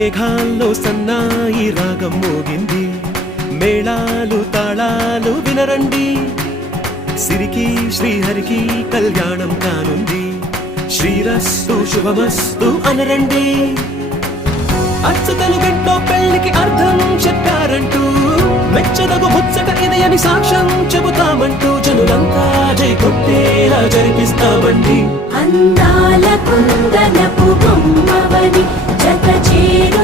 మేఘాల్లో సన్నాయి రాగం మోగింది, మేళాలు తాళాలు వినరండి, సిరికి శ్రీహరికి కళ్యాణం కానుంది, శ్రీరస్తు శుభమస్తు అనరండి. అచ్చతలు గంటో పెళ్లికి అర్థం చెప్పారంటూ, మెచ్చదగు ముచ్చట ఇది అని సాక్ష్యం చెబుతామంటూ, జనులంతా జై కొట్టేలా జరిపిస్తామండి. అందాల కుందనపు బొమ్మవని జత చేరు